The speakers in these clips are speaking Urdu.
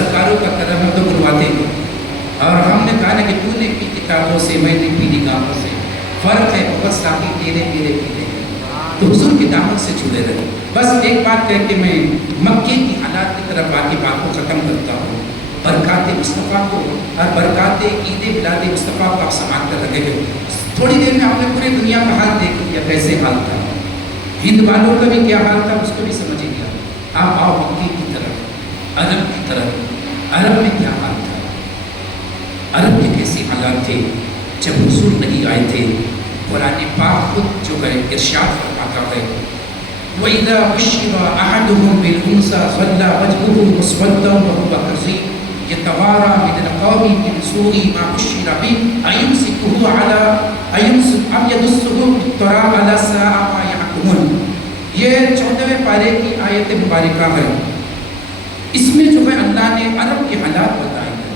سرکاروں کا کرم ہے تو بلواتے ہیں. اور ہم نے کہا نا کہ تو نے پی کتابوں سے، میں نے پی نگاہوں سے. فرق ہے بہت ساتھی تیرے میرے پینے تو حضور کے دامن سے جڑے رہے. بس ایک بات کہہ کے میں مکے کی حالات کی طرف باقی بات کو ختم کرتا ہوں. برکات مصطفیٰ کو اور برکات عید میلاد مصطفیٰ کو آپ سماعت کر رکھے گئے. تھوڑی دیر میں آپ نے پوری دنیا کا حال دیکھ لیا کیسے حال تھا. ہند والوں کا بھی کیا حال تھا اس کو بھی سمجھ گیا. آپ آؤ مکے کی طرف، عرب کی طرف. عرب میں کیا حال تھا، عرب کے کیسے حالات تھے جب حضور نہیں آئے تھے. قرآن پاک خود جو ہے ارشاد فرماتا ہے وَإِذَا بُشِّرَ أَحَدُهُم بِالْأُنثَىٰ ظَلَّ وَجْهُهُ مُسْوَدًّا وَهُوَ كَظِيمٌ يَتَوَارَىٰ مِنَ الْقَوْمِ مِنْ سُوءِ مَا بُشِّرَ بِهِ أَيُمْسِكُهُ أَمْ يَدُسُّهُ فِي التُّرَابِ أَلَا سَاءَ مَا يَحْكُمُونَ. یہ 14ویں پارے کی آیت مبارکہ ہے. اس میں جو ہے اللہ نے عرب کے حالات بتائے ہیں.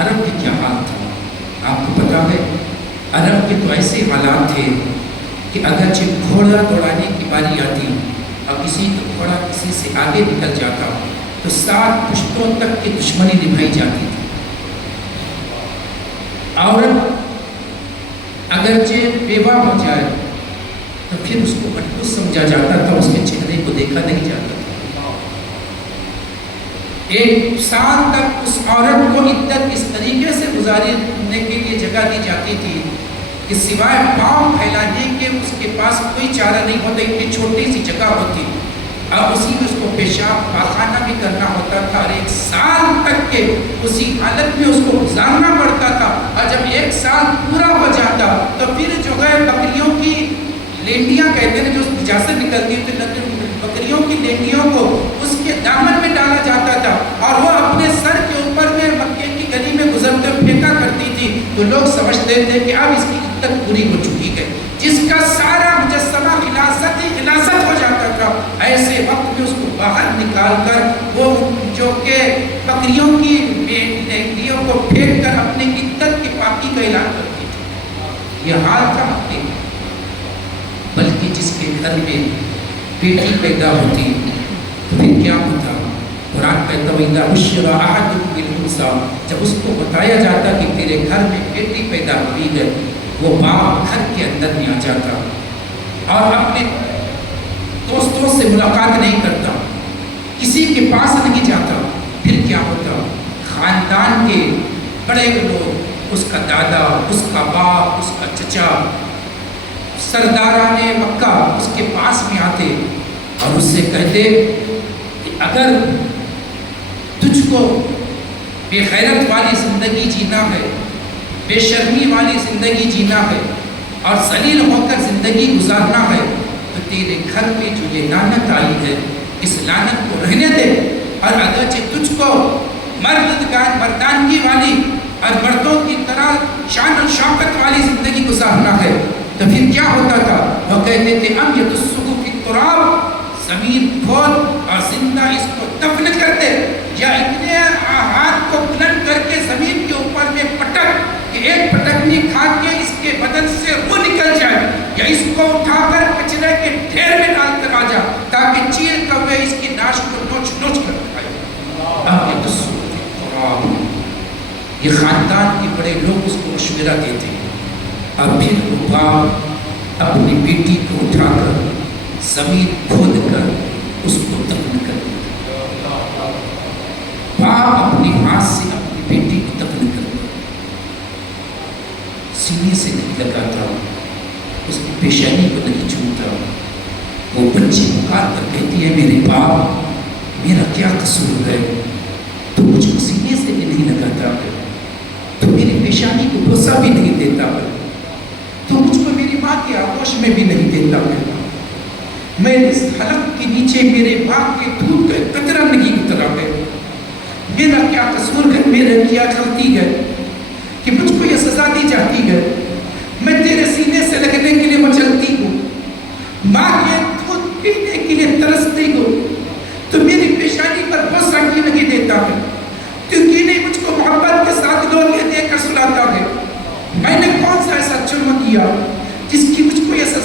عرب کے کیا حال تھا آپ کو پتا ہے. عرب کے تو ایسے حالات تھے کہ اگرچہ گھوڑا دوڑانے کی باری آتی اور کسی کا گھوڑا کسی سے آگے نکل جاتا تو 7 پشتوں تک کی دشمنی نبھائی جاتی تھی. عورت اگرچہ بیوہ ہو جائے تو پھر اس کو منحوس سمجھا جاتا تھا، اس کے چہرے کو دیکھا نہیں جاتا تھا. 1 سال تک اس عورت کو عدت اس طریقے سے گزارنے کے لیے جگہ دی جاتی تھی کہ سوائے پاؤں پھیلانے کے اس کے پاس کوئی چارہ نہیں ہوتا. اتنی چھوٹی سی جگہ ہوتی اور اسی میں اس کو پیشاب پاخانہ بھی کرنا ہوتا تھا اور 1 سال تک کے اسی حالت میں اس کو گزارنا پڑتا تھا. اور جب 1 سال پورا ہو جاتا تو پھر جو ہے بکریوں کی لینڈیاں کہتے ہیں جو نجاست نکلتی تھی، بکریوں کی لینڈیوں کو اس کے دامن میں ڈالا جاتا تھا اور وہ اپنے سر کے اوپر میں مکے کی گلی میں گزر کر پھینکا کرتی تھی. تو لوگ سمجھتے تھے کہ اب اس کی عدت پوری ہو چکی ہے. جس کا سارا مجسمہ خلاصت ہی خلاصت ہو جاتا تھا، ایسے وقت میں اس کو باہر نکال کر وہ جو کہ بکریوں کی لینڈیوں کو پھینک کر اپنے عدت کی پاکی کا اعلان کرتی تھی. یہ حال تھا مکے. بلکہ جس کے گھر میں بیٹی پیدا ہوتی تو پھر کیا ہوتا. قرآن کہتا وَإِذَا بُشِّرَ أَحَدُهُم بِالْأُنثَىٰ، جب اس کو بتایا جاتا کہ تیرے گھر میں بیٹی پیدا ہوئی ہے، وہ باپ گھر کے اندر میں آ جاتا اور اپنے دوستوں سے ملاقات نہیں کرتا، کسی کے پاس نہیں جاتا. پھر کیا ہوتا، خاندان کے بڑے لوگ، اس کا دادا، اس کا باپ، اس کا چچا، سرداران مکہ اس کے پاس میں آتے اور اس سے کہتے کہ اگر تجھ کو بے غیرت والی زندگی جینا ہے، بے شرمی والی زندگی جینا ہے اور ذلیل ہو کر زندگی گزارنا ہے تو تیرے گھر میں جو یہ لعنت آئی ہے اس لعنت کو رہنے دے. اور اگرچہ تجھ کو مردانگی والی اور مردوں کی طرح شان و شوکت والی زندگی گزارنا ہے تو پھر کیا ہوتا تھا. وہ کہتے تھے ام یدسہ فی التراب، زمین کھود اور زندہ اس کو دفن کر دے، یا اتنے ہاتھ کو بلند کر کے زمین کے اوپر میں پٹک کہ ایک پٹکنی کھا کے اس کے بدن سے روح نکل جائے، یا اس کو اٹھا کر کچرے کے ڈھیر میں ڈال کر آ جا تاکہ چیل کوے اس کی ناش کو نوچ نوچ کر کھائے. اب یدسہ فی التراب، یہ خاندان کے بڑے لوگ اس کو مشورہ دیتے. اور پھر وہ باپ اپنی بیٹی کو اٹھا کر زمین کھود کر اس کو دفن کر دیتا. باپ اپنی ہاتھ سے اپنی بیٹی کو دفن کر دیتا، سینے سے نہیں لگاتا، اس کی پیشانی کو نہیں چھوتا. وہ بچی پکار کر کہتی ہے میرے باپ میرا کیا قصور ہے، تو مجھ کو سینے سے بھی نہیں لگاتا ہے، تو میری پیشانی کو بوسہ بھی نہیں دیتا ہے، تو مجھ کو میری ماں کی آغوش میں بھی نہیں دیتا ہے، میں اس حلق کے نیچے میرے باپ کے دودھ کا قطرہ نہیں اترا ہے، میرا کیا قصور ہے، میرا کیا غلطی ہے کہ مجھ کو یہ سزا دی جاتی ہے. میں تیرے سینے سے لگنے کے لیے مچلتی ہوں، ماں کے دودھ پینے کے لیے ترستی ہوں، تو میری پیشانی پر بوسہ کیوں نہیں دیتا ہے، کیونکہ نہیں مجھ کو محبت کے ساتھ لوگ دے کر سلاتا ہے. میں نے کون سا ایسا جرم کیا جس کی مجھ کو یہ سزا